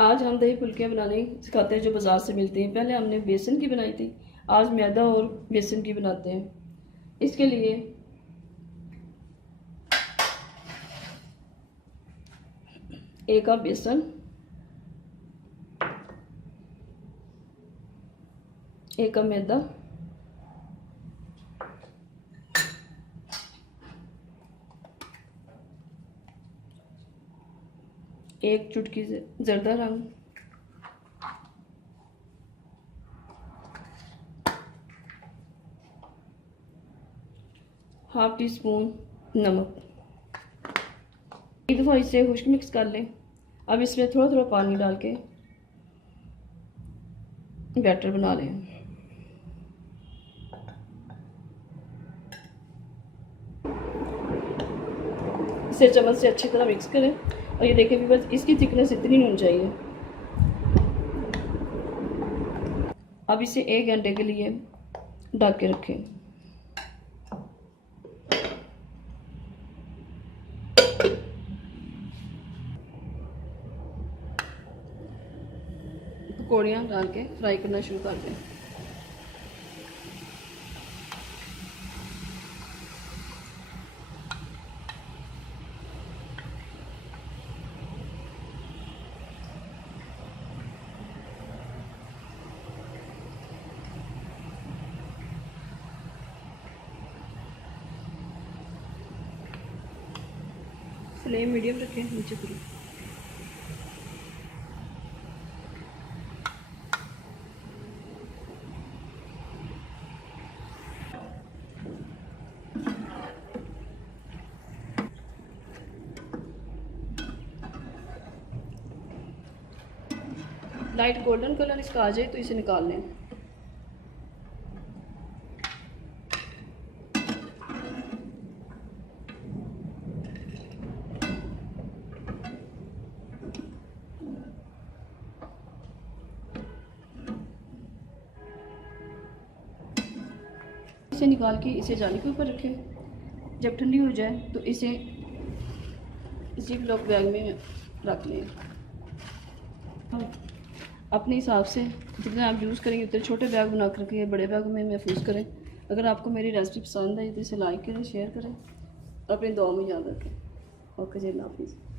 आज हम दही फुल्कियाँ बनाने सिखाते हैं जो बाज़ार से मिलती हैं। पहले हमने बेसन की बनाई थी, आज मैदा और बेसन की बनाते हैं। इसके लिए एक कप बेसन, एक कप मैदा, एक चुटकी जर्दा रंग, हाफ टी स्पून नमक। एक दफ़ा इसे खुश्क मिक्स कर लें। अब इसमें थोड़ा थोड़ा पानी डाल के बैटर बना लें। इसे चम्मच से अच्छी तरह मिक्स करें और ये देखें भी बस इसकी थिकनेस इतनी होनी चाहिए। अब इसे 1 घंटे के लिए ढक के रखें। पकौड़ियाँ डाल के फ्राई करना शुरू कर दें। फ्लेम मीडियम रखें, नीचे करें। लाइट गोल्डन कलर इसका आ जाए तो इसे निकाल लें। इसे निकाल के इसे जाली के ऊपर रखें। जब ठंडी हो जाए तो इसे इसी ब्लॉक बैग में रख लें। अपने हिसाब से जितने आप यूज़ करेंगे उतने छोटे बैग बना कर रखें, बड़े बैग में महफूज करें। अगर आपको मेरी रेसिपी पसंद आई तो इसे लाइक करें, शेयर करें और अपनी दुआ में याद रखें। ओके जी, अल्लाह हाफिज़।